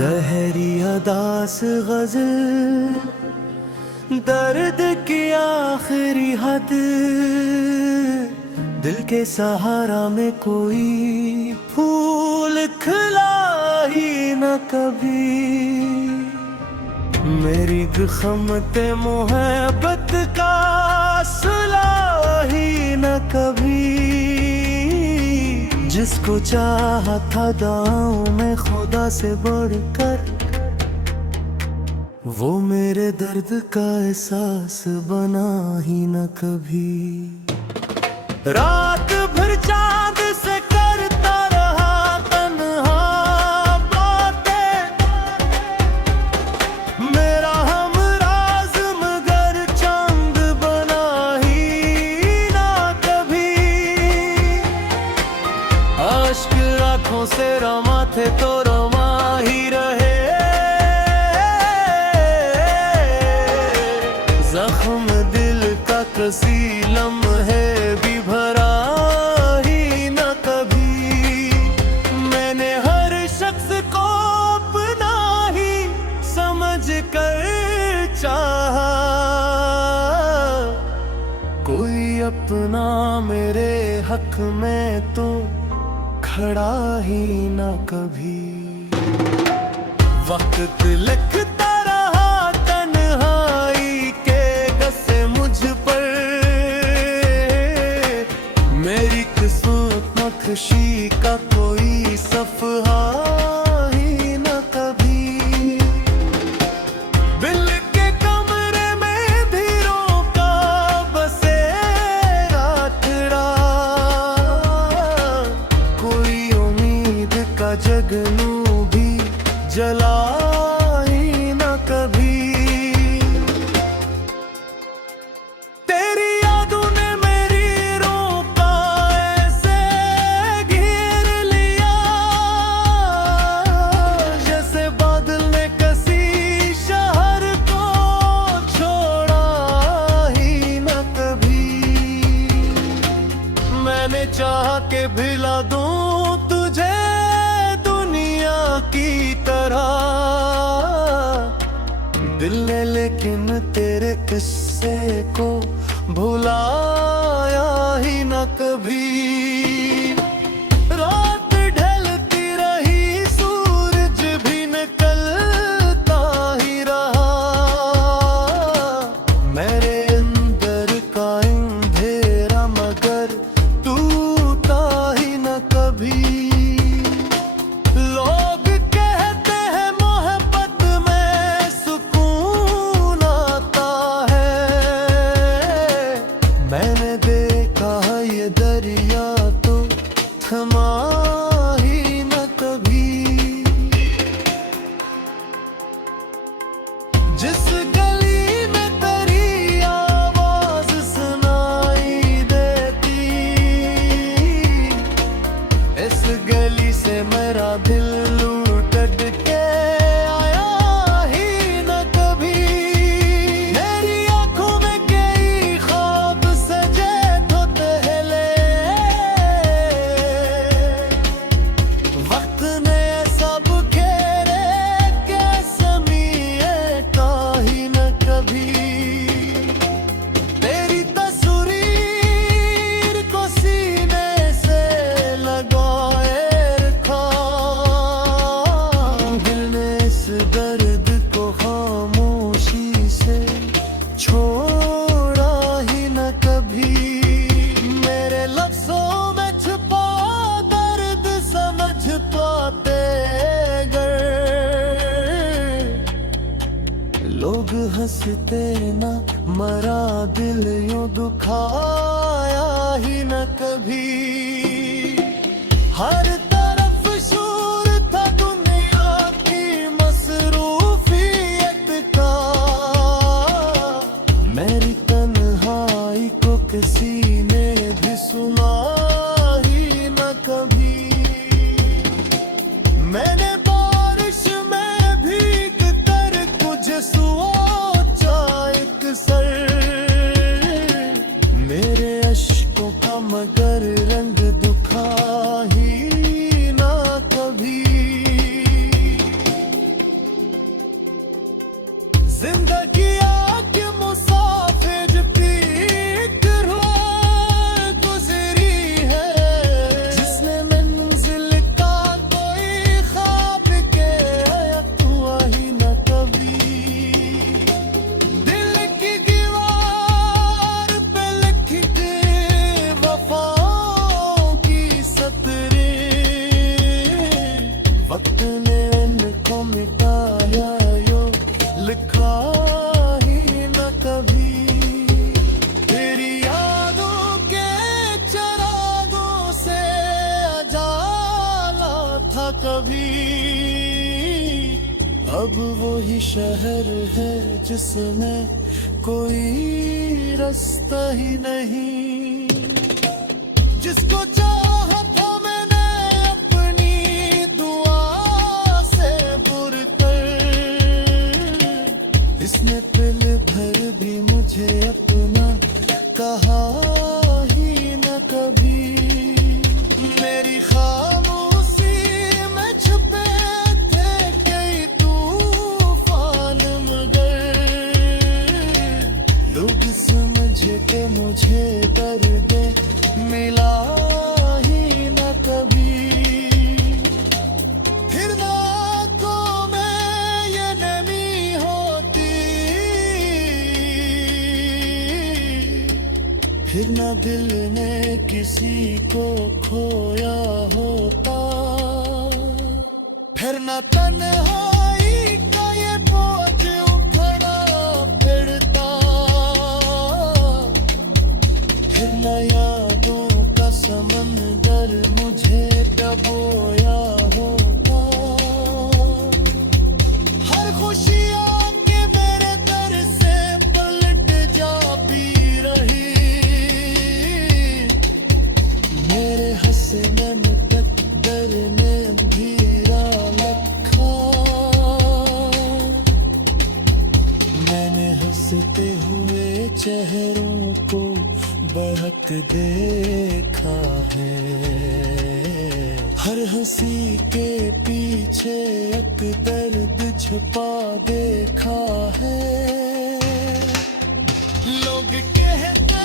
गहरी अदास गज़ल, दर्द की आखिरी हद, दिल के सहारा में कोई फूल खिला ही न कभी। मेरी ख़मते मोहब्बत का सुला ही न कभी। जिसको चाहा था दाऊं में खुदा से बढ़कर, वो मेरे दर्द का एहसास बना ही न कभी। रात भर चांद से करता रहा तन्हा बातें, मेरा हमराज मगर चांद बना ही ना कभी। आश्क आँखों से रमा थे तो रमा ही रहे, जख्म दिल का कसी लम्हे भी भरा ही न कभी। मैंने हर शख्स को अपना ही समझ कर चाहा, कोई अपना मेरे हक में तो खड़ा ही न कभी। वक्त लिखता रहा तन्हाई के गसे मुझ पर, मेरी किस्मत नक्शी का कोई सफ़हा ही न कभी। दिल के कमरे में भी रोका बसेरा तेरा, कोई उम्मीद का जगनू भी जला ही न कभी। तेरी यादों ने मेरी रूह का ऐसे घेर लिया, जैसे बादल ने किसी शहर को छोड़ा ही न कभी। मैंने चाहा के भिला दूं तुझे दुनिया की तरह, दिल ने लेकिन तेरे किस्से को भुलाया ही न कभी। रात ढलती रही सूरज भी निकलता ही रहा, मेरे अंदर का अंधेरा मगर टूटा ही न कभी। मैंने देखा ये दरिया तो थमा ही न कभी। जिस गली में तेरी आवाज सुनाई देती, इस गली से मेरा दिल लूट के आया ही न कभी। मेरी आंखों में कई ख्वाब सजे तो पहले, वक्त ने सब घेरे के समीटा ही न कभी। तेरी तस्वीर को सीने से लगाए रखा, दिल ने इस दर्द को खामोशी से छोड़ा ही न कभी। मेरे लफ्ज़ों में छुपा दर्द समझ पाते गर, लोग हंसते ना मरा दिल यूं दुखाया ही न कभी। हर तरफ शोर था दुनिया की मसरूफियत का, मेरी तन्हाई को किसी ने भी सुना ही न कभी। वक्त ने इनको मिटाया यो लिखा ही न कभी। तेरी यादों के चरागों से अजाला था कभी। अब वही शहर है जिसमें कोई रास्ता ही नहीं। जिसको चाहा था मैंने अपनी दुआ से बुर कर, इसने पल भर भी मुझे अपना कहा ही न कभी। मेरी खामोशी में छुपे थे कई तूफान, मगर लोग समझ के मुझे दर्द मिला ही न कभी। फिर ना आंखों में ये नमी होती, फिर ना दिल ने किसी को खोया होता, फिर ना तन्हाई का ये बोझ उठना पड़ता, फिर न यादों का समंदर मुझे डबोया होता। हर खुशी आके मेरे दर से पलट जा भी रही। मेरे हंसने में तकदर ने अंधेरा रखा। मैंने हंसते हुए चेहरों को बहक देखा है। हर हंसी के पीछे एक दर्द छुपा देखा है। लोग कहते